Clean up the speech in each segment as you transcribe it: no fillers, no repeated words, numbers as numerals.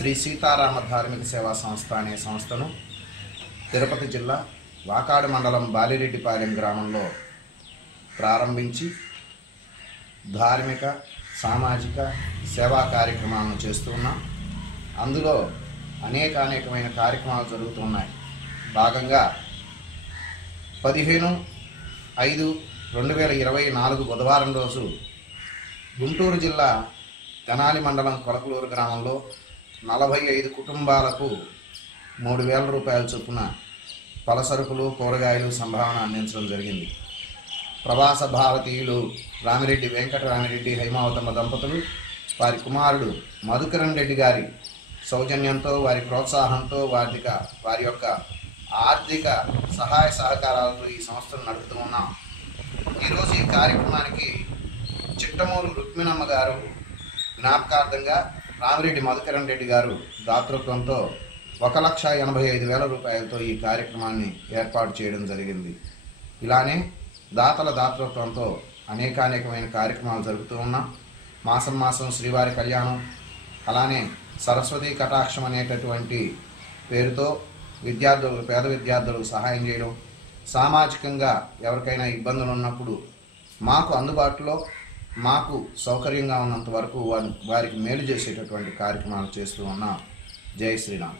శ్రీ సీతారామ ధార్మిక సేవా సంస్థ అనే సంస్థను తిరుపతి జిల్లా వాకాడు మండలం బాలిరెడ్డిపాలెం గ్రామంలో ప్రారంభించి ధార్మిక సామాజిక సేవా కార్యక్రమాలను చేస్తున్నాం. అందులో అనేకమైన కార్యక్రమాలు జరుగుతున్నాయి. భాగంగా 15/5/2024 బుధవారం రోజు గుంటూరు జిల్లా తెనాలి మండలం కొలకలూరు గ్రామంలో 45 కుటుంబాలకు 3,000 రూపాయల చొప్పున పలసరుకులు కూరగాయలు సంభావన అందించడం జరిగింది. ప్రవాస భారతీయులు రామిరెడ్డి వెంకటరామిరెడ్డి హైమావతమ్మ దంపతులు వారి కుమారుడు మధుకరణ్ రెడ్డి గారి సౌజన్యంతో వారి ప్రోత్సాహంతో వారి యొక్క ఆర్థిక సహాయ సహకారాలతో ఈ సంస్థను నడుపుతూ ఉన్నాం. ఈరోజు ఈ కార్యక్రమానికి చిట్టమూరు రుక్మిణమ్మ గారు జ్ఞాపకార్థంగా రామిరెడ్డి మధుకరణ్ రెడ్డి గారు దాతృత్వంతో 1,85,000 రూపాయలతో ఈ కార్యక్రమాన్ని ఏర్పాటు చేయడం జరిగింది. ఇలానే దాతల దాతృత్వంతో అనేకమైన కార్యక్రమాలు జరుగుతూ ఉన్నాం. మాసం శ్రీవారి కళ్యాణం, అలానే సరస్వతి కటాక్షం అనేటటువంటి పేరుతో పేద విద్యార్థులకు సహాయం చేయడం, సామాజికంగా ఎవరికైనా ఇబ్బందులు ఉన్నప్పుడు మాకు అందుబాటులో మాకు సౌకర్యంగా ఉన్నంత వరకు వారికి మేలు చేసేటటువంటి కార్యక్రమాలు చేస్తూ ఉన్నాం. జై శ్రీరామ్.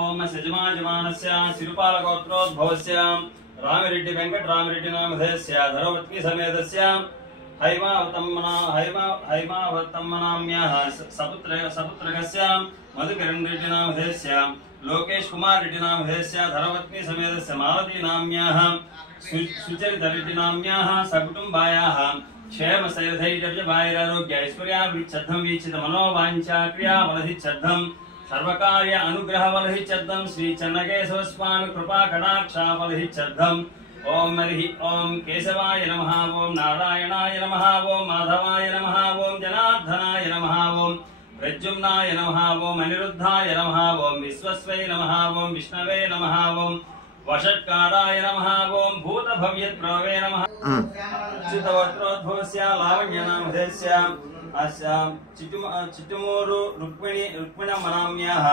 ओम सजमाजमानस्य सिरुपालगोत्रोद्भवस्य रामिरेड्डी वेंकटरामिरेड्डी नामधेयस्य धर्मपत्नी समेतस्य हैमावतम्मनाम्याः सपुत्रकस्य मधुकरण रेड्डी नामधेयस्य लोकेश कुमार रेड्डी नामधेयस्य धर्मपत्नी समेतस्य मालती नाम्याः सुचरिता रेड्डी नाम्याः सकुटुम्बायाः क्षेम सैर्धैर्य वायुरारोग्य ऐश्वर्याभिच्छद्धं वीक्षित मनोवाञ्छा क्रियाफलहिच्छद्धं सर्वकार्य अनुग्रह फलहिच्छद्धं श्री चन्नकेशव स्वामी कृपा कटाक्षा फलहिच्छद्धं ओम हरि ओम केशवाय नमः ओम नारायणाय नमः ओम माधवाय नमः ओम जनार्दनाय नमः ओम प्रद्युम्नाय नमः ओम अनिरुद्धाय नमः ओम विश्वस्वै नमः ओम विष्णवे नमः ओम वषट्काराय नमः ओम भूतभव्यप्रभवे नमः चित्तवत्रोद्भवस्य लावण्यनामधेयस्य अस्यां चिट्टमूरु रुक्मिणमनाम्याः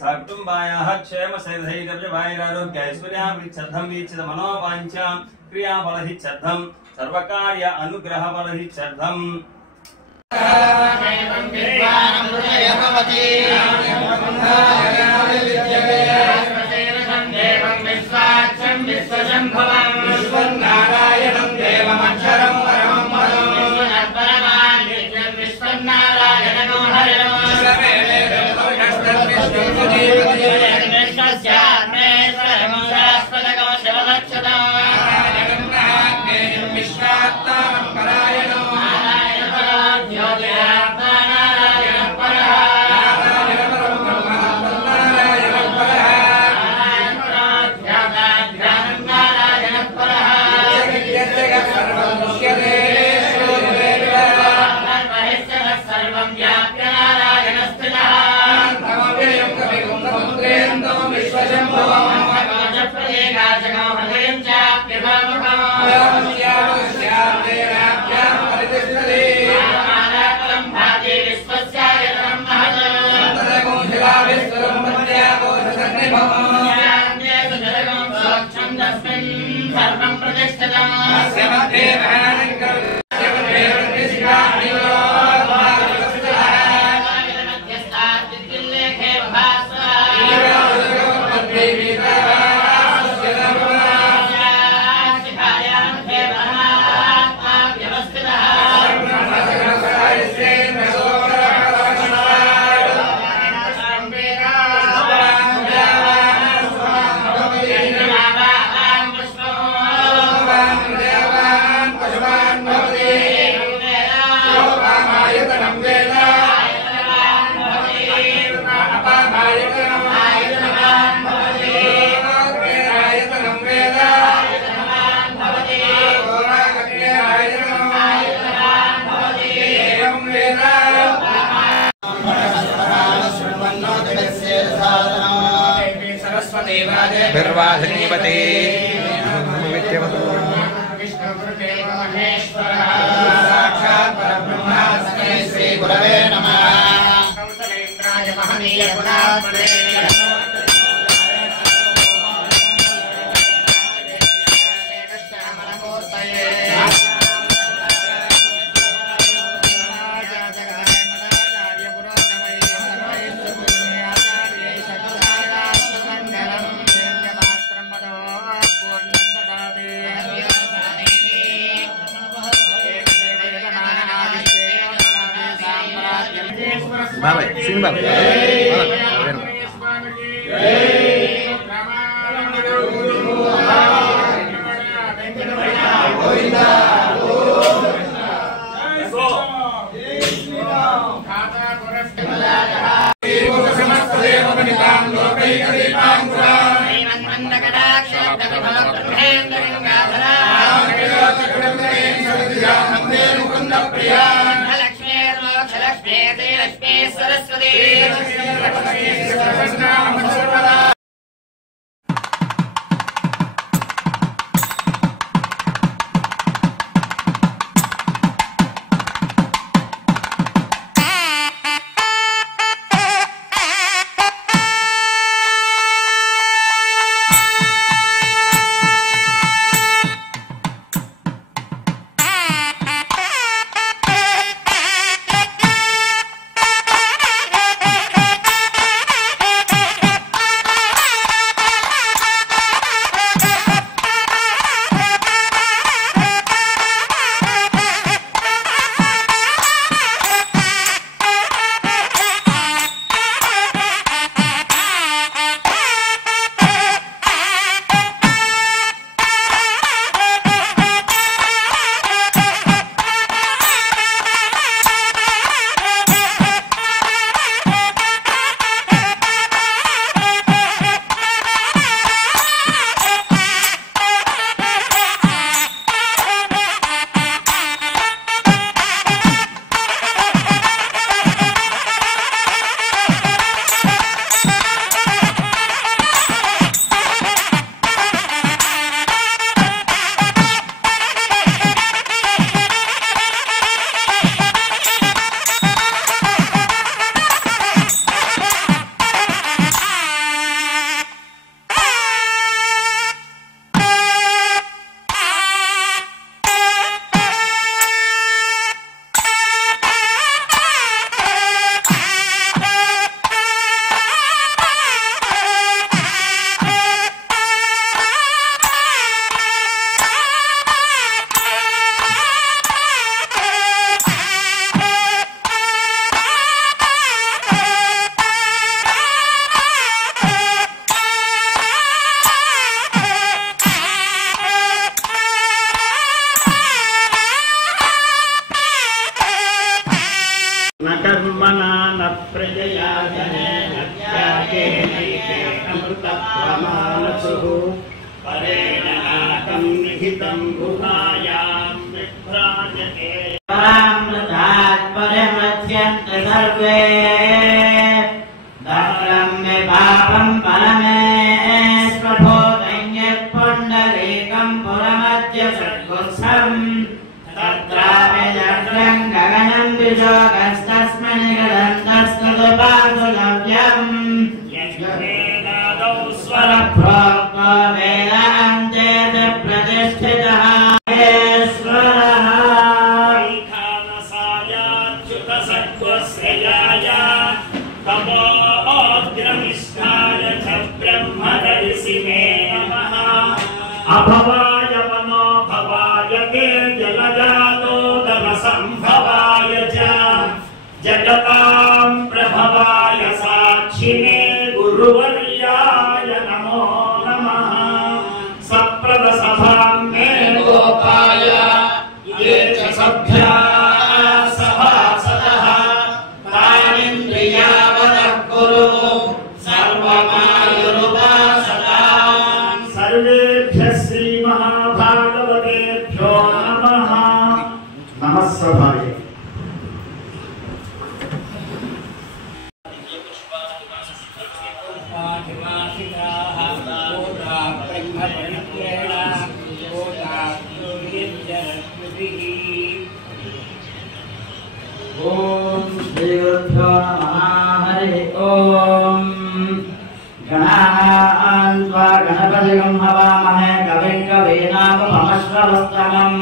सकुटुम्बायाः क्षेम सैर्धैर्य वायुरारोग्य ऐश्वर्याभिच्छद्धं वीक्षित मनोवाञ्छा क्रियाफलहिच्छद्धं सर्वकार्य अनुग्रह फलहिच्छद्धं साक्षात् परब्रह्म तस्मै श्री गुरवे नमः। कौसलेन्द्राय महनीय गुणात्मने बाबा सिंह बाबा अभवाय मनोभवाय ते जलजातो दमसंभवाय च जगतां प्रभवाय साक्षिणे गुरुवर्याय नमो नमः। सप्रदसभां मे गोपाय ये च सभ्या सभासदः तानिन्द्रियावतः कुरु सर्वमायुरुपासतां सर्वेभ्यः श्रीमहाभागवतेभ्यो नमः। नमः सभाय। ब्रह्म ओम श्री गुरुभ्यो नमः हरि ओम गणान्वा गणपतिगं हवामहे कविं कवीनामुपमश्रवस्तमम्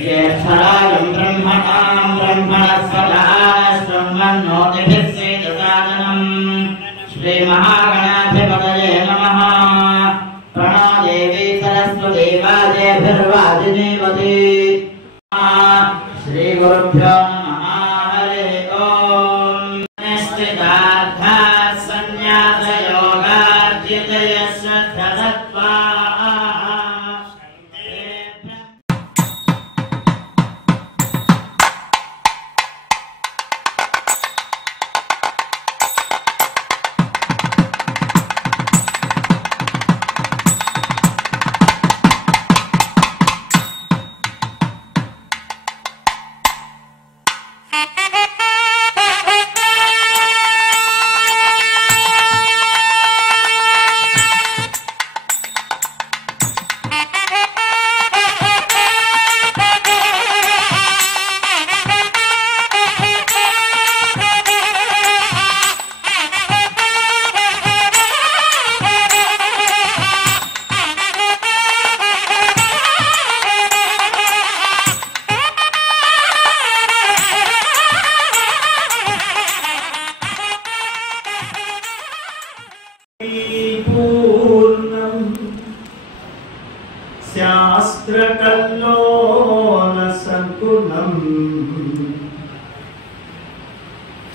ज्येष्ठराजं ब्रह्मणां ब्रह्मणस्पदास्तन्वन्नोतिभिः सेदसादनम् श्रीमहागणाधिपतये नमः प्रणो देवी सरस्वती वाजेभिर्वाजिनीवती श्रीगुरुभ्यो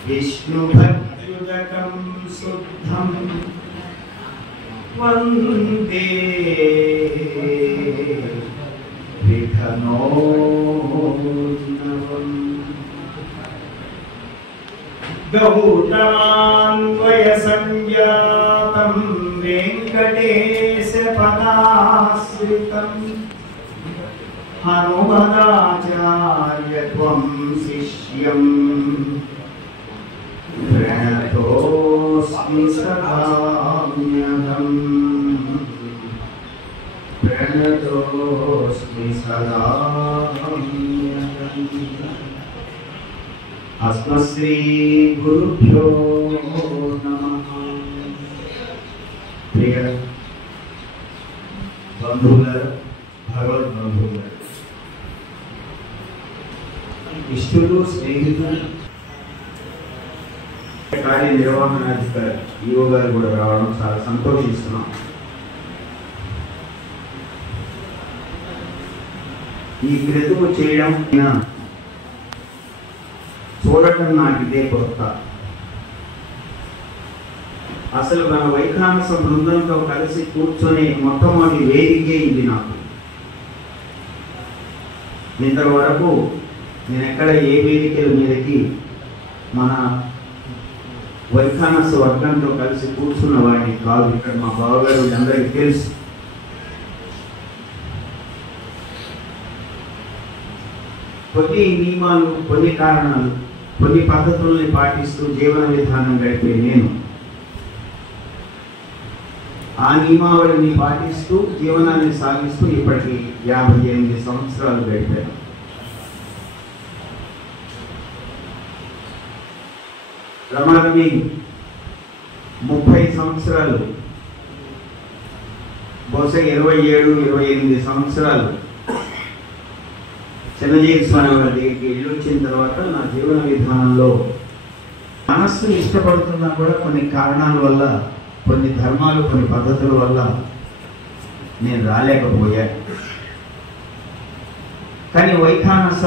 विष्णुभक्त्युदकं शुद्धं वन्दे विघ्नोर्नवम् गौतमान्वयसंजातं वेङ्कटेशपदाश्रितम् हनुमदाचार्य त्वं शिष्यम् प्रणतोऽस्मि सदाम्यहम् प्रणतोऽस्मि सदाम्यहम् अस्मश्री गुरुभ्यो नमः। प्रिय बंधुलर भगवत बंधुलर इष्टुलु स्नेहितुलु కార్యనిర్వహణాధికారి ఈఓ గారు కూడా రావడం చాలా సంతోషిస్తున్నాం. ఈ క్రతువు చేయడం చూడటం నాకు ఇదే కొత్త. అసలు మన వైఖానస బృందంతో కలిసి కూర్చొని మొట్టమొదటి వేదికే ఇది నాకు. ఇంతవరకు నేను ఎక్కడ ఏ వేదికల మీదకి మన వైఖానస వర్గంతో కలిసి కూర్చున్న వాడిని కాదు. ఇక్కడ మా బావగారు అందరికీ తెలుసు. కొన్ని నియమాలు, కొన్ని కారణాలు, కొన్ని పద్ధతుల్ని పాటిస్తూ జీవన విధానం గడిపే నేను ఆ నియమావళిని పాటిస్తూ జీవనాన్ని సాగిస్తూ ఇప్పటికి 58 సంవత్సరాలు గడిపాను. రమారమి 30 సంవత్సరాలు, బహుశా 27-28 సంవత్సరాలు చిన్నజీవి స్వామి వారి దగ్గరికి వెళ్ళి వచ్చిన తర్వాత నా జీవన విధానంలో మనస్సు ఇష్టపడుతున్నా కూడా కొన్ని కారణాల వల్ల, కొన్ని ధర్మాలు, కొన్ని పద్ధతుల వల్ల నేను రాలేకపోయా. కానీ వైఖానస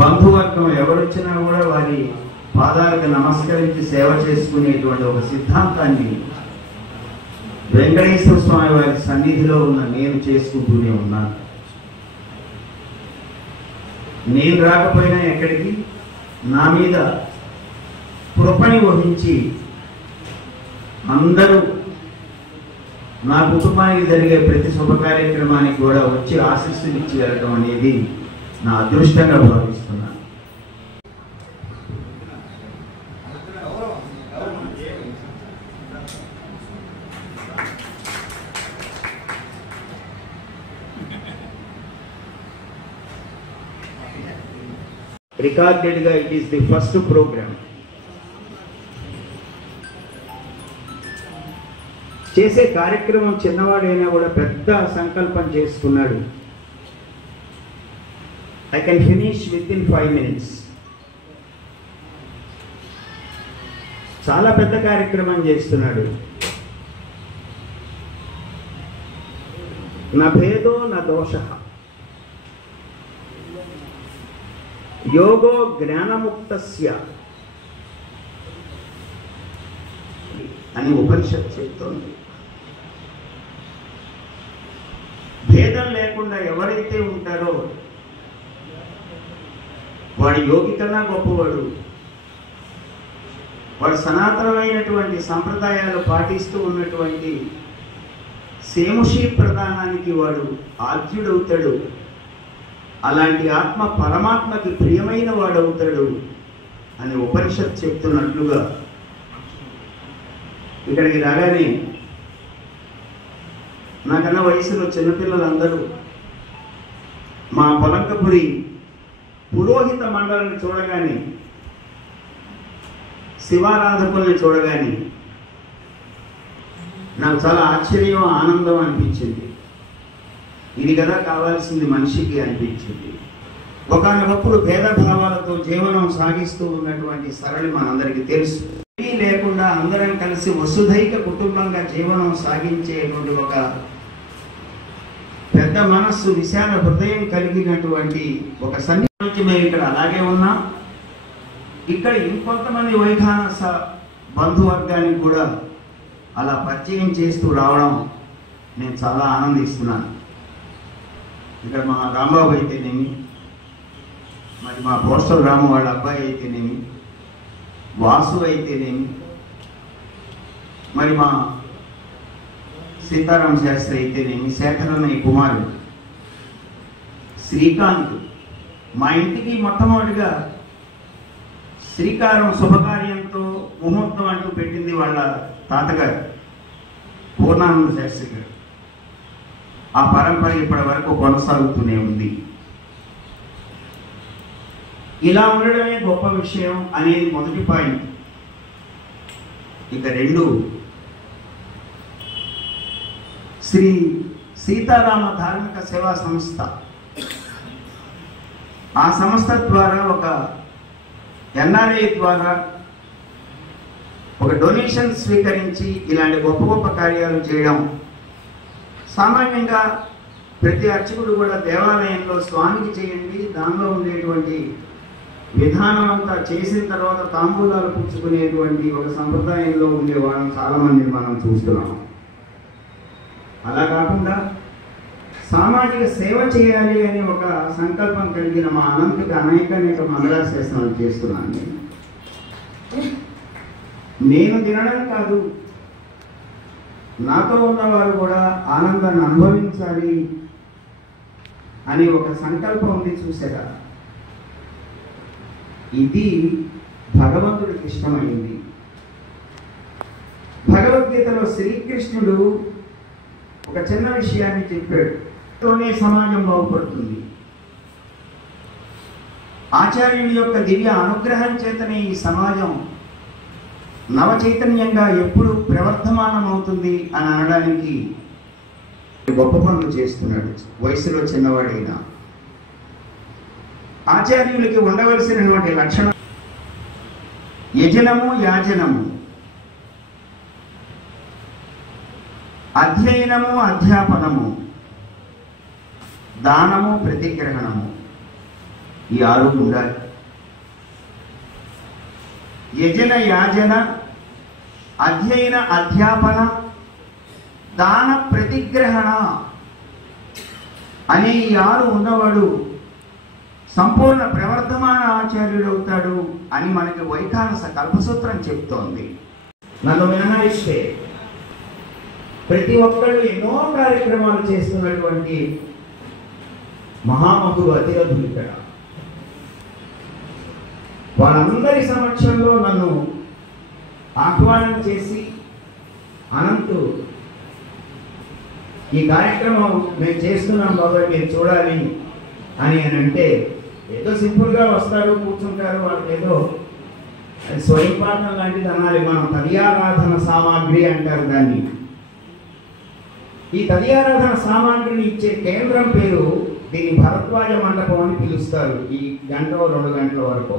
బంధువర్గం ఎవరొచ్చినా కూడా వారి పాదాలకు నమస్కరించి సేవ చేసుకునేటువంటి ఒక సిద్ధాంతాన్ని వెంకటేశ్వర స్వామి వారి సన్నిధిలో ఉన్న నేను చేసుకుంటూనే ఉన్నాను. నేను రాకపోయినా ఎక్కడికి నా మీద కృపని వహించి అందరూ నా కుటుంబానికి జరిగే ప్రతి శుభ కార్యక్రమానికి కూడా వచ్చి ఆశీస్సులు ఇచ్చి వెళ్ళడం అనేది నా అదృష్టంగా భావిస్తున్నాను. రికార్డెడ్గా it is the first programme. చేసే కార్యక్రమం చిన్నవాడైనా కూడా పెద్ద సంకల్పం చేసుకున్నాడు. I can finish within 5 minutes. చాలా పెద్ద కార్యక్రమం చేస్తున్నాడు. నా భేదో నా దోష యోగో జ్ఞానముక్తస్య అని ఉపనిషత్తు చెప్తోంది. భేదం లేకుండా ఎవరైతే ఉంటారో వాడు యోగి కన్నా గొప్పవాడు. వాడు సనాతనమైనటువంటి సంప్రదాయాలు పాటిస్తూ ఉన్నటువంటి సేముషి ప్రధానానికి వాడు ఆద్యుడవుతాడు. అలాంటి ఆత్మ పరమాత్మకి ప్రియమైన వాడవుతాడు అని ఉపనిషత్తు చెప్తున్నట్లుగా ఇక్కడికి రాగానే నాకన్నా వయసులో చిన్నపిల్లలందరూ మా పొలంకపురి పురోహిత మండలిని చూడగానే, శివారాధకుల్ని చూడగానే నాకు చాలా ఆశ్చర్యం, ఆనందం అనిపించింది. ఇది కదా కావాల్సింది మనిషికి అనిపించింది. ఒకనొకప్పుడు భేదభావాలతో జీవనం సాగిస్తూ ఉన్నటువంటి సరళి మనందరికీ తెలుసు. లేకుండా అందరం కలిసి వసుధైక కుటుంబంగా జీవనం సాగించేటువంటి ఒక పెద్ద మనస్సు, విశాల హృదయం కలిగినటువంటి ఒక సన్నిహిత మేము ఇక్కడ అలాగే ఉన్నాం. ఇక్కడ ఇంకొంతమంది వైఖానస బంధువర్గానికి కూడా అలా పరిచయం చేస్తూ రావడం నేను చాలా ఆనందిస్తున్నాను. ఇక్కడ మా రాంబాబు అయితేనేమి, మరి మా పోస్టల్ రాము వాళ్ళ అబ్బాయి అయితేనేమి, వాసు అయితేనేమి, మరి మా సీతారామ శాస్త్రి అయితేనేమి, శేఖరన్నయ్య కుమారుడు శ్రీకాంత్, మా ఇంటికి మొట్టమొదటిగా శ్రీకారం శుభకార్యంతో ముహూర్తం అంటూ పెట్టింది వాళ్ళ తాతగారు పూర్ణానంద శాస్త్రి గారు. ఆ పరంపర ఇప్పటి వరకు కొనసాగుతూనే ఉంది. ఇలా ఉండడమే గొప్ప విషయం అనేది మొదటి పాయింట్. ఇక రెండు, శ్రీ సీతారామ ధార్మిక సేవా సంస్థ. ఆ సంస్థ ద్వారా ఒక ఎన్ఆర్ఐ ద్వారా ఒక డొనేషన్ స్వీకరించి ఇలాంటి గొప్ప గొప్ప కార్యాలు చేయడం సామాన్యంగా ప్రతి అర్చకుడు కూడా దేవాలయంలో స్వామికి చేయండి, దానిలో ఉండేటువంటి విధానం అంతా చేసిన తర్వాత తాంబూలాలు పుచ్చుకునేటువంటి ఒక సంప్రదాయంలో ఉండే వాళ్ళని చాలామందిని మనం చూస్తున్నాం. అలా కాకుండా సామాజిక సేవ చేయాలి అనే ఒక సంకల్పం కలిగిన మా అనంతకి అనేక మంగళాశాసనాలు చేస్తున్నాను. నేను తినడం కాదు, నాతో ఉన్నవారు కూడా ఆనందాన్ని అనుభవించాలి అని ఒక సంకల్పం ఉంది చూసారా. ఇది భగవంతుడికి ఇష్టమైంది. భగవద్గీతలో శ్రీకృష్ణుడు ఒక చిన్న విషయాన్ని చెప్పాడు, తోనే సమాజం బాగుపడుతుంది. ఆచార్యుడి యొక్క దివ్య అనుగ్రహం చేతనే ఈ సమాజం నవ చైతన్యంగా ఎప్పుడు ప్రవర్ధమానం అవుతుంది అని అనడానికి గొప్ప పనులు చేస్తున్నాడు. వయసులో చిన్నవాడైనా ఆచార్యులకి ఉండవలసినటువంటి లక్షణం యజనము, యాజనము, అధ్యయనము, అధ్యాపనము, దానము, ప్రతిగ్రహణము, ఈ 6 ఉండాలి. యజన, యాజన, అధ్యయన, అధ్యాపన, దాన, ప్రతిగ్రహణ అనే ఈ 6 ఉన్నవాడు సంపూర్ణ ప్రవర్ధమాన ఆచార్యుడు అవుతాడు అని మనకి వైఖానస కల్పసూత్రం చెప్తోంది. నన్ను మినహాయిస్తే ప్రతి ఒక్కళ్ళు ఎన్నో కార్యక్రమాలు చేస్తున్నటువంటి మహామహులు, అతిరథులు ఇక్కడ. వాళ్ళందరి సమక్షంలో నన్ను ఆహ్వానం చేసి, అనంతు ఈ కార్యక్రమం మేము చేస్తున్నాం బాబా, మీరు చూడాలి అని అంటే ఏదో సింపుల్గా వస్తారు, కూర్చుంటారు, వాళ్ళకి ఏదో స్వయంపాఠం లాంటిది అనాలి. మనం తదియారాధన సామాగ్రి అంటారు దాన్ని. ఈ తదియారాధన సామాగ్రిని ఇచ్చే కేంద్రం పేరు, దీన్ని భరద్వాజ మండపం అని పిలుస్తారు. ఈ 1-2 గంటల వరకు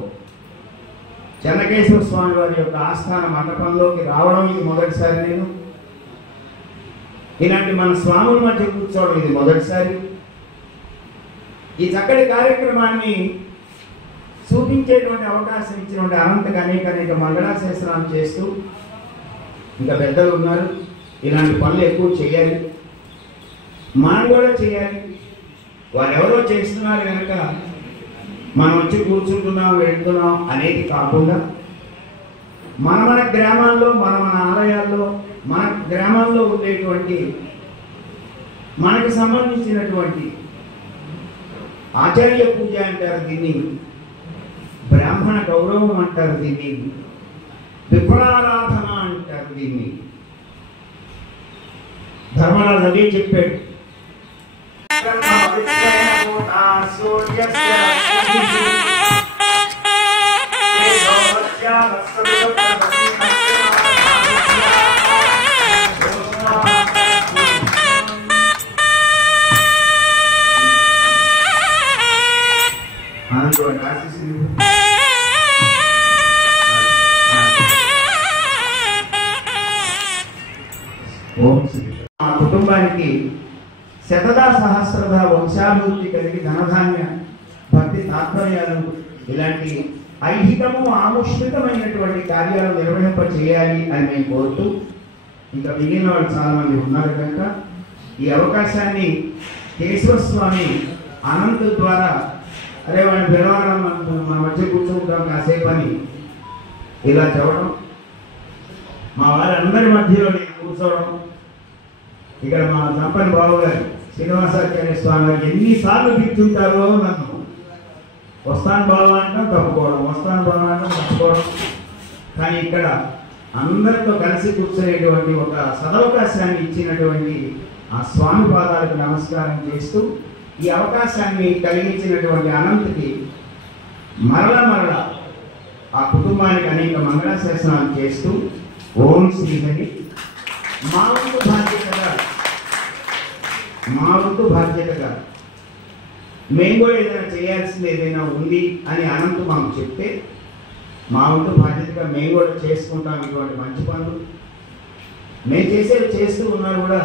చెన్నకేశ్వర స్వామి వారి యొక్క ఆస్థాన మండపంలోకి రావడం ఇది మొదటిసారి. నేను ఇలాంటి మన స్వాముల మధ్య కూర్చోవడం ఇది మొదటిసారి. ఈ చక్కటి కార్యక్రమాన్ని చూపించేటువంటి అవకాశం ఇచ్చినటువంటి అనంతకు అనేక మంగళాశాసనాలు చేస్తూ, ఇంకా పెద్దలు ఉన్నారు, ఇలాంటి పనులు ఎక్కువ చేయాలి, మనం కూడా చేయాలి. వారెవరో చేస్తున్నారు కనుక మనం వచ్చి కూర్చుంటున్నాం, వెళ్తున్నాం అనేది కాకుండా మన గ్రామాల్లో, మన ఆలయాల్లో, మన గ్రామాల్లో ఉండేటువంటి మనకు సంబంధించినటువంటి ఆచార్య పూజ అంటారు దీన్ని, బ్రాహ్మణ గౌరవం అంటారు దీన్ని, విప్రారాధన అంటారు దీన్ని. ధర్మరాజు అదే చెప్పాడు. ఆ కుటుంబానికి శతదా సహస్రదా వంశాభివృద్ధి కలిగి ధనధాన్య భక్తి తాత్పర్యాలు ఇలాంటి ఐహికము ఆముష్మితమైనటువంటి కార్యాలు నిర్వహింప చేయాలి అని మేము కోరుతూ, ఇంకా మిగిలిన వాళ్ళు చాలా మంది ఉన్నారు కనుక ఈ అవకాశాన్ని కేశవస్వామి అనంత్ ద్వారా, అరే వాడిని పిలవడం, మన మధ్య కూర్చుంటాం కాసేపు అని ఇలా చెప్పడం, మా వారందరి మధ్యలో నేను కూర్చోవడం, ఇక్కడ మా సంపన్న బాబు గారు శ్రీనివాసాచార్య స్వామి గారు ఎన్నిసార్లు పిలుచుంటారో నన్ను, వస్తాను బాబు అంటాం తప్పుకోవడం, వస్తాను బాబు అంటాం తప్పుకోవడం. కానీ ఇక్కడ అందరితో కలిసి కూర్చునేటువంటి ఒక సదవకాశాన్ని ఇచ్చినటువంటి ఆ స్వామి పాదాలకు నమస్కారం చేస్తూ, ఈ అవకాశాన్ని కలిగించినటువంటి అనంతకి మరల ఆ కుటుంబానికి అనేక మంగళాశాసనాలు చేస్తూ, ఓం శ్రీహరి. మా వంతు బాధ్యతగా మేము కూడా ఏదైనా చేయాల్సింది ఏదైనా ఉంది అని అనంతు మాకు చెప్తే, మా వంతు బాధ్యతగా మేము కూడా చేసుకుంటాం ఇటువంటి మంచి పనులు. మేము చేసేది చేస్తూ ఉన్నా కూడా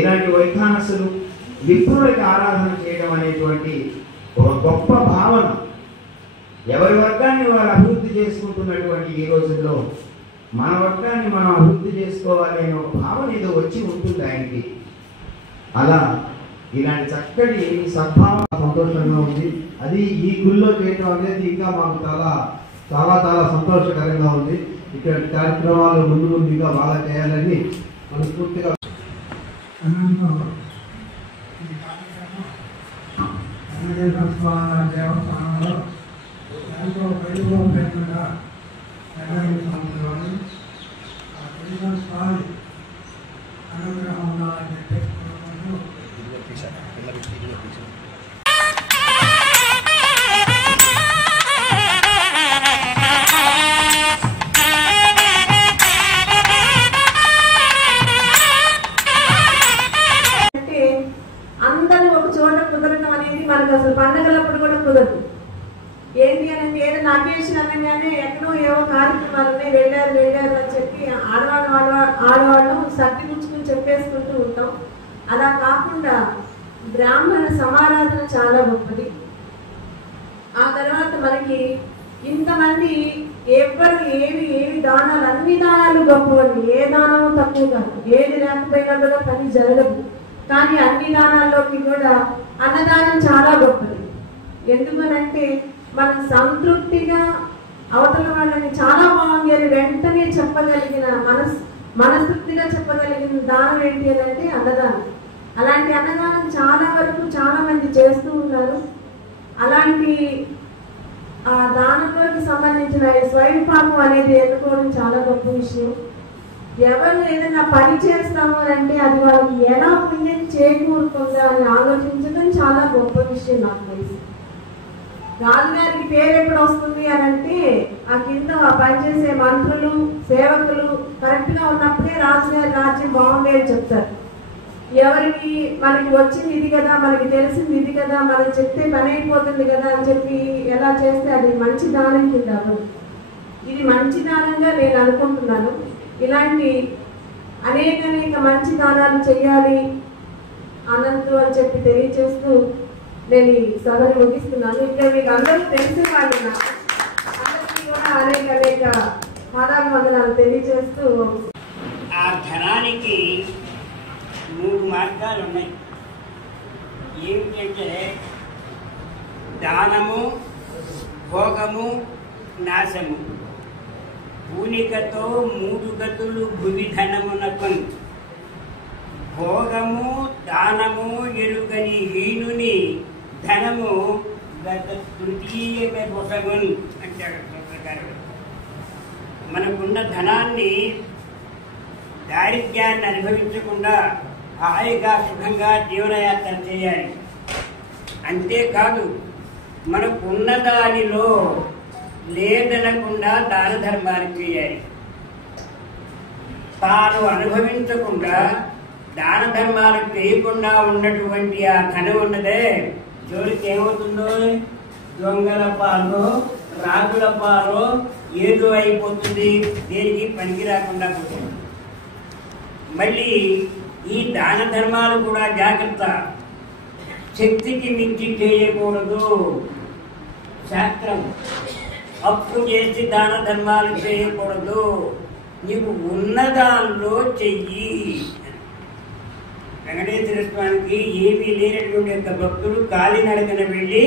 ఇలాంటి వైఖానసులు విప్రులకి ఆరాధన చేయడం అనేటువంటి ఒక గొప్ప భావన, ఎవరి వర్గాన్ని వారు అభివృద్ధి చేసుకుంటున్నటువంటి ఈ రోజుల్లో మన వర్గాన్ని మనం అభివృద్ధి చేసుకోవాలి అనే ఒక భావన ఏదో వచ్చి ఉంటుంది ఆయనకి. అలా ఇలాంటి చక్కటి సద్భావం సంతోషంగా ఉంది. అది ఈ గుళ్ళో చేయడం అనేది ఇంకా మాకు చాలా సంతోషకరంగా ఉంది. ఇక్కడ కార్యక్రమాలు ముందు ఇంకా బాగా చేయాలని మనస్ఫూర్తిగా దేవస్థానంలో ఎంతో వైభవంగా సంవత్సరాలు ఆ స్వామి అనుగ్రహం ఉండాలని చెప్పేసి అందరూ ఒక చోట కుదరడం అనేది మనకు అసలు పండగలప్పుడు కూడా కుదరదు. ఏంటి అనేది ఏదైనా అకేషన్ అనగానే ఎక్కడో ఏవో కార్యక్రమాలనే వెళ్ళారు అని చెప్పి ఆడవాళ్ళు సర్ది పుచ్చుకుని చెప్పేసుకుంటూ ఉంటాం. అలా కాకుండా బ్రాహ్మణ సమారాధన చాలా గొప్పది. ఆ తర్వాత మనకి ఇంతమంది ఎవరు ఏవి దానాలు, అన్ని దానాలు గొప్పవండి, ఏ దానము తక్కువ కాదు. ఏది లేకపోయినా కూడా పని జరగదు. కానీ అన్ని దానాల్లోకి కూడా అన్నదానం చాలా గొప్పది. ఎందుకనంటే మనం సంతృప్తిగా అవతల వాళ్ళని చాలా బాగుంది అని వెంటనే చెప్పగలిగిన మనస్తృప్తిగా చెప్పగలిగిన దానం ఏంటి అని అంటే అన్నదానం. అలాంటి అన్నదానం చాలా వరకు చాలా మంది చేస్తూ ఉన్నారు. అలాంటి ఆ దానంలోకి సంబంధించిన స్వయం పాపం అనేది ఎన్నుకోవడం చాలా గొప్ప విషయం. ఎవరు ఏదైనా పని చేస్తాము అంటే అది వాళ్ళకి ఎలా పుణ్యం చేకూరుతుందా అని ఆలోచించడం చాలా గొప్ప విషయం నాకు తెలిసి. రాజుగారికి పేరు ఎప్పుడు వస్తుంది అని అంటే ఆ కింద పనిచేసే మంత్రులు సేవకులు కరెక్ట్ గా ఉన్నప్పుడే రాజుగారి రాజ్యం బాగుండే అని చెప్తారు. ఎవరికి మనకి వచ్చింది ఇది కదా, మనకి తెలిసింది ఇది కదా, మనం చెప్తే పని అయిపోతుంది కదా అని చెప్పి ఎలా చేస్తే అది మంచి దానం కింద అవ్వదు. ఇది మంచి దానంగా నేను అనుకుంటున్నాను. ఇలాంటి అనేక మంచి దానాలు చేయాలి అనంతు అని చెప్పి తెలియచేస్తూ నేను ఈ సభను ముగిస్తున్నాను. ఇక్కడ మీకు అందరూ తెలిసే వాళ్ళు నాకు అందరికీ కూడా అనేక పాదాభివందనాలు తెలియజేస్తూ ఆ ధనానికి 3 మార్గాలు ఉన్నాయి. ఏమిటంటే దానము, భోగము, నాశము. పూనికతో 3 గతులు భువి ధనమునకు. భోగము దానము ఎరుగని హీనుని ధనము గత తృతీయమే బొసగున్ అంటాడు ప్రకారం. మనకున్న ధనాన్ని దారిద్ర్యాన్ని అనుభవించకుండా హాయిగా సుఖంగా జీవనయాత్ర చేయాలి. అంతేకాదు మనకున్న దానిలో లేదనకుండా దాన ధర్మాలు చేయాలి. తాను అనుభవించకుండా దాన ధర్మాలు చేయకుండా ఉన్నటువంటి ఆ ధనం ఉన్నదే జోలికి ఏమవుతుందో దొంగల పాలు రాజుల పాలు ఏదో అయిపోతుంది, దేనికి పనికి రాకుండా పోతుంది. మళ్ళీ ఈ దాన ధర్మాలు కూడా జాగ్రత్త. శక్తికి మించి చేయకూడదు శాస్త్రం. అప్పు చేసి దాన ధర్మాలు చేయకూడదు. నీవు ఉన్న దానిలో చెయ్యి. వెంకటేశ్వర స్వామికి ఏమీ లేనటువంటి యొక్క భక్తుడు కాలినడకన వెళ్ళి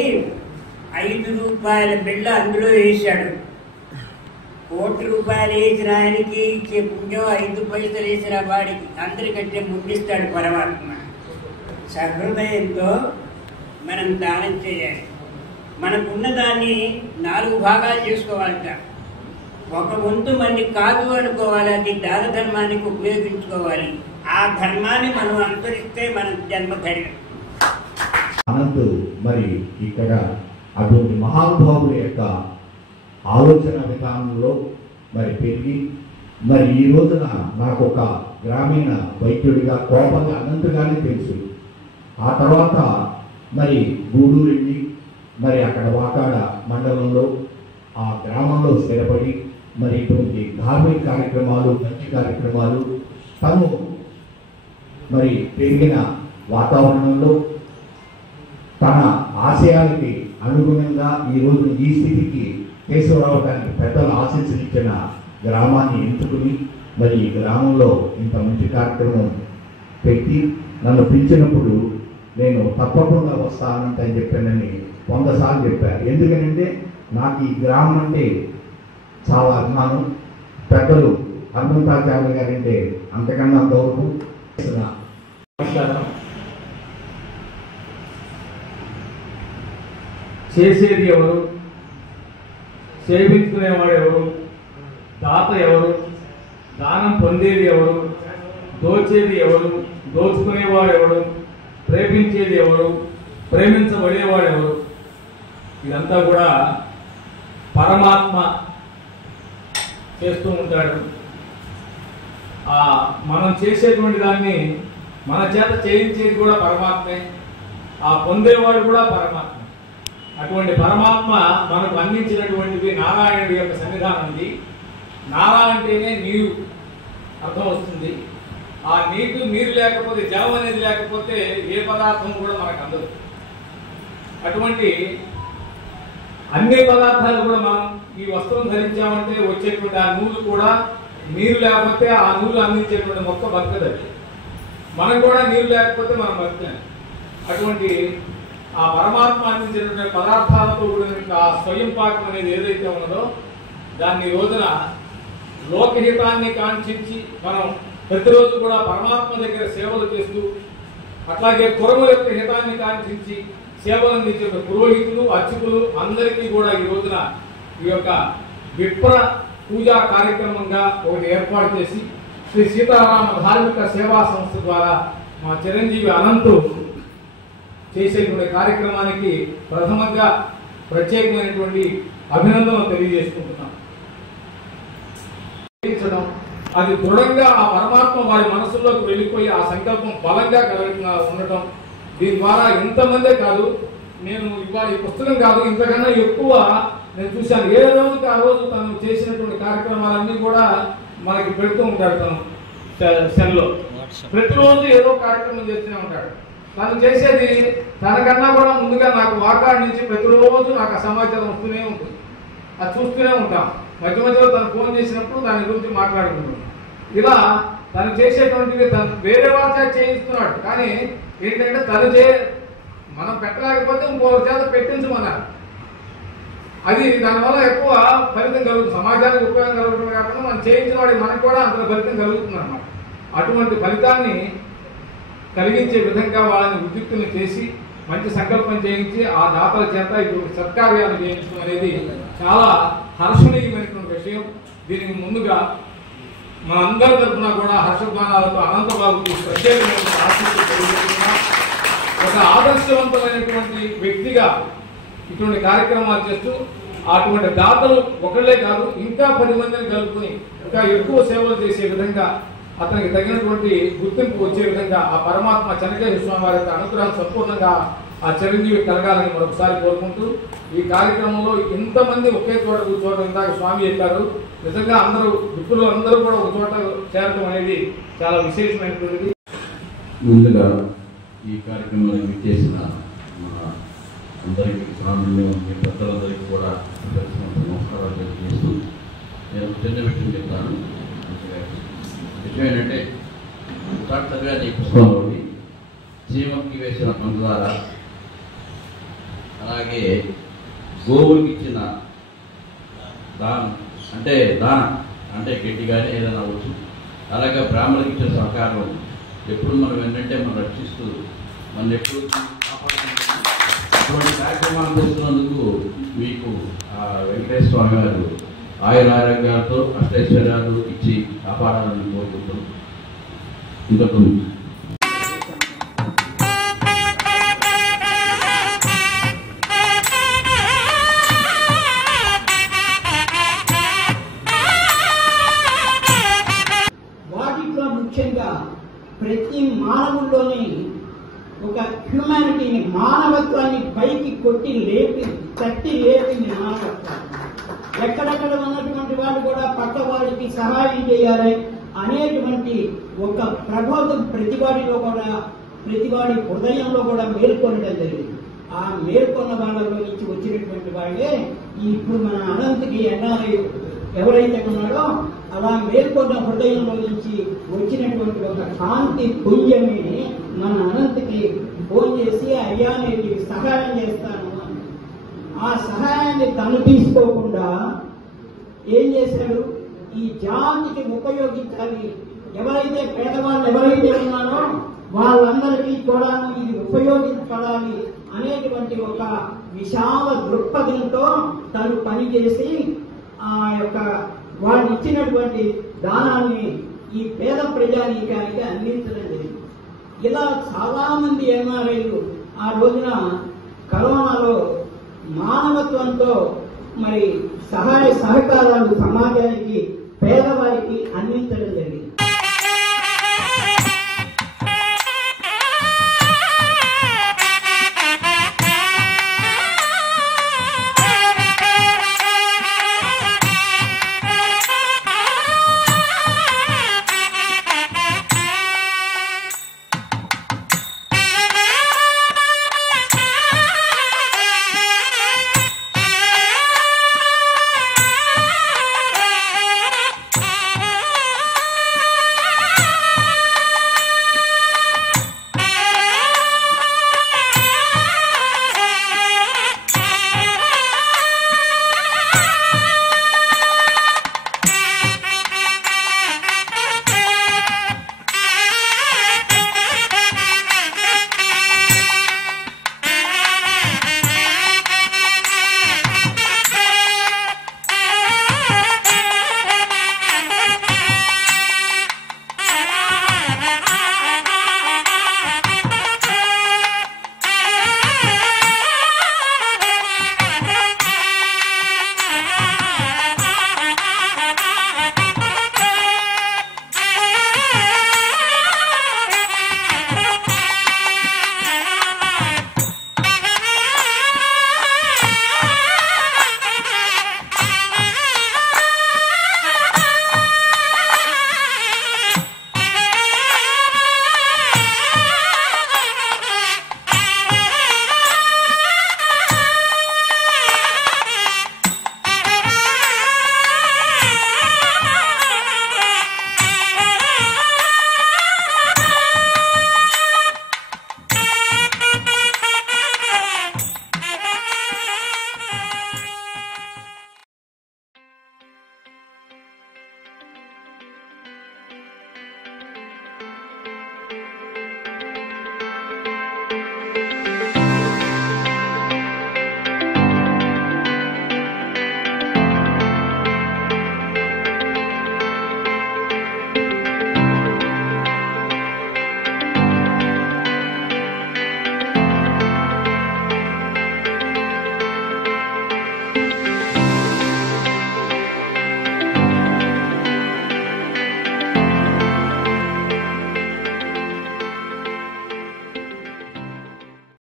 5 రూపాయల బిళ్ళ అందులో వేశాడు. 1 కోటి రూపాయలు వేసిన ఆయనకి ఇచ్చే పుణ్యం 5 పైసలు వేసిన వాడికి అందరికంటే ముండిస్తాడు పరమాత్మ. సహృదయంతో మనం దానం చేయాలి. మనకున్న దాన్ని 4 భాగాలు చేసుకోవాలట. 1 వంతు మంది కాదు అనుకోవాలి, అది దాన ధర్మానికి ఉపయోగించుకోవాలి. ఆ ధర్మాన్ని మనం అనుసరిస్తే మన జన్మధైర్యం. అనంతు మరి ఇక్కడ అటువంటి మహానుభావుల యొక్క ఆలోచన విధానంలో మరి పెరిగి మరి ఈ రోజున నాకు ఒక గ్రామీణ వైద్యుడిగా కోపంగా అనంతగానే తెలుసు. ఆ తర్వాత మరి గూడూరు వెళ్ళి మరి అక్కడ వాకాడ మండలంలో ఆ గ్రామంలో స్థిరపడి మరి ఇటువంటి ధార్మిక కార్యక్రమాలు మంచి కార్యక్రమాలు తను మరి పెరిగిన వాతావరణంలో తన ఆశయాలకి అనుగుణంగా ఈరోజు ఈ స్థితికి తీసుకురావడానికి పెద్దలు ఆశించిన గ్రామాన్ని ఎంచుకుని మరి ఈ గ్రామంలో ఇంత మంచి కార్యక్రమం పెట్టి నన్ను పిలిచినప్పుడు నేను తప్పకుండా వస్తానంటే చెప్పానని 100 సార్లు చెప్పాను. ఎందుకంటే నాకు ఈ గ్రామం అంటే చాలా అభిమానం. పెద్దలు హనుమంతాచార్య గారంటే అంతకన్నా గౌరవం. చేసేది ఎవరు, సేవించుకునేవాడు ఎవరు, దాత ఎవరు, దానం పొందేది ఎవరు, దోచేది ఎవరు, దోచుకునేవాడు ఎవడు, ప్రేమించేది ఎవరు, ప్రేమించబడేవాడు ఎవరు, ఇదంతా కూడా పరమాత్మ చేస్తూ ఉంటాడు. మనం చేసేటువంటి దాన్ని మన చేత చేయించేది కూడా పరమాత్మే, ఆ పొందేవాడు కూడా పరమాత్మ. అటువంటి పరమాత్మ మనకు అందించినటువంటిది నారాయణుడి యొక్క సన్నిధానం ఉంది. నారా అంటేనే నీరు అర్థం వస్తుంది. ఆ నీరు లేకపోతే, జలం అనేది లేకపోతే ఏ పదార్థం కూడా మనకు అందదు. అటువంటి అన్ని పదార్థాలు కూడా మనం ఈ వస్త్రం ధరించామంటే వచ్చేటువంటి ఆ నూలు కూడా నీరు లేకపోతే ఆ నూలు అందించేటువంటి మొక్క బతకదు. మనం కూడా నీరు లేకపోతే మనం బతకలేం. అటువంటి ఆ పరమాత్మ అందించేటువంటి పదార్థాలతో కూడా ఆ స్వయం పాకం అనేది ఏదైతే ఉన్నదో దాన్ని రోజున లోకహితాన్ని కాంక్షించి మనం ప్రతిరోజు కూడా పరమాత్మ దగ్గర సేవలు చేస్తూ, అట్లాగే కురముల యొక్క హితాన్ని కాంక్షించి సేవలు అందించే పురోహితులు, అర్చకులు అందరికీ కూడా ఈ రోజున ఈ యొక్క విప్ర పూజా కార్యక్రమంగా ఒకటి ఏర్పాటు చేసి శ్రీ సీతారామ ధార్మిక సేవా సంస్థ ద్వారా మా చిరంజీవి అనంతు చేసేటువంటి కార్యక్రమానికి ప్రథమంగా ప్రత్యేకమైనటువంటి అభినందనలు తెలియజేసుకుంటున్నాం. అది దృఢంగా ఆ పరమాత్మ వారి మనసుల్లోకి వెళ్ళిపోయి ఆ సంకల్పం బలంగా ఉండటం, దీని ద్వారా ఇంతమందే కాదు, నేను ఇవాళ ఈ పుస్తకం కాదు ఇంతకన్నా ఎక్కువ నేను చూశాను. ఏ రోజుకి ఆ రోజు తను చేసినటువంటి కార్యక్రమాలన్నీ కూడా మనకి పెడుతూ ఉంటాడు. తను సెల్లో ప్రతిరోజు ఏదో కార్యక్రమం చేస్తూనే ఉంటాడు. తను చేసేది తనకన్నా కూడా ముందుగా నాకు వాకాడు నుంచి ప్రతిరోజు నాకు ఆ సమాచారం వస్తూనే ఉంటుంది. అది చూస్తూనే ఉంటాం. మధ్య మధ్యలో తను ఫోన్ చేసినప్పుడు దాని గురించి మాట్లాడుకుంటాం. ఇలా తను చేసేటువంటివి తను వేరే వాళ్ళ చేయిస్తున్నాడు. కానీ ఏంటంటే తను మనం పెట్టలేకపోతే ఇంకొకరి చేత పెట్టించమన్నారు. అది దానివల్ల ఎక్కువ ఫలితం కలుగుతుంది. సమాజానికి ఉపయోగం కలుగుతుంది కాకుండా మనం చేయించిన వాడికి మనకు కూడా అంత ఫలితం కలుగుతుంది అన్నమాట. అటువంటి ఫలితాన్ని కలిగించే విధంగా వాళ్ళని ఉద్యుక్తులు చేసి మంచి సంకల్పం చేయించి ఆ దాతల చేత ఇప్పుడు సత్కార్యాలు చేయించడం అనేది చాలా హర్షణీయమైనటువంటి విషయం. దీనికి ముందుగా మన అందరి తరఫున కూడా హర్షధ్వానాలతో అనంతబాబుకి ప్రత్యేకమైన ఆశీస్సులు తెలియజేస్తున్నాం. ఒక ఆదర్శవంతమైనటువంటి వ్యక్తిగా ఇటువంటి కార్యక్రమాలు చేస్తూ అటువంటి దాతలు ఒకళ్ళే కాదు ఇంకా 10 మందిని కలుపుకుని ఇంకా ఎక్కువ సేవలు చేసే విధంగా అతనికి తగినటువంటి గుర్తింపు వచ్చే విధంగా ఆ పరమాత్మ చెన్నకేశ్వర స్వామి వారి యొక్క అనుగ్రహం సంపూర్ణంగా ఆ చిరంజీవి కలగాలని మరొకసారి కోరుకుంటూ ఈ కార్యక్రమంలో ఇంతమంది ఒకే చోట కూర్చోవడం ఇందాక స్వామి చెప్పారు. నిజంగా అందరూ మిత్రులు అందరూ కూడా ఒక చోట చేరడం అనేది చాలా విశేషమైనటువంటిది. ముందుగా ఈ కార్యక్రమానికి విచ్చేసిన మన అందరికీ స్వాములు పెద్దలందరికీ కూడా నమస్కారాలు తెలియజేస్తూ నేను చిన్న విషయం చెప్తాను. విషయం ఏంటంటే చదివాను ఈ పుస్తకంలోని జీవంకి వేసిన పంచదార, అలాగే గోవులకి ఇచ్చిన దానం అంటే గట్టిగానే ఏదైనా అవ్వచ్చు, అలాగే బ్రాహ్మణులకి ఇచ్చిన సహకారం ఎప్పుడు మనం ఏంటంటే మనం రక్షిస్తూ మన ఎప్పుడు కాపాడుకుంటున్నాం. అటువంటి కార్యక్రమాలు చేస్తున్నందుకు మీకు వెంకటేశ్వర స్వామి గారు ఆయురారోగ్యాలతో అష్టైశ్వర్యాలు ఇచ్చి కాపాడాలని కోరుకుంటాం. ఇంతకు వాటిలో ముఖ్యంగా ప్రతి మానవుల్లోని ఒక హ్యూమానిటీని, మానవత్వాన్ని పైకి కొట్టి తట్టి లేపింది మానవత్వం. ఎక్కడెక్కడ ఉన్నటువంటి వాళ్ళు కూడా పక్క వాడికి సహాయం చేయాలి అనేటువంటి ఒక ప్రబోధం ప్రతివాడి హృదయంలో కూడా మేల్కొనడం జరిగింది. ఆ మేల్కొన్న వాళ్ళలో నుంచి వచ్చినటువంటి వాళ్ళే ఇప్పుడు మన అనంతకి ఎన్ఆర్ఐ ఎవరైతే ఉన్నాడో అలా మేల్కొన్న హృదయంలో నుంచి వచ్చినటువంటి ఒక కాంతి పుణ్యమే మన అనంతకి ఫోన్ చేసి అయ్యా నేను సహాయం చేస్తాను. ఆ సహాయాన్ని తను తీసుకోకుండా ఏం చేశాడు, ఈ జాతికి ఉపయోగించాలి, ఎవరైతే పేదవాళ్ళు ఎవరైతే ఉన్నారో వాళ్ళందరికీ కూడా ఇది ఉపయోగించబడాలి అనేటువంటి ఒక విశాల దృక్పథంతో తను పనిచేసి ఆ యొక్క వాళ్ళు ఇచ్చినటువంటి దానాన్ని ఈ పేద ప్రజానీకానికి అందించడం జరిగింది. ఇలా చాలా మంది ఎన్ఆర్ఐలు ఆ రోజున కరోనాలో మానవత్వంతో మరి సహాయ సహకారాలు సమాజానికి పేదవారికి అందించడం జరిగింది.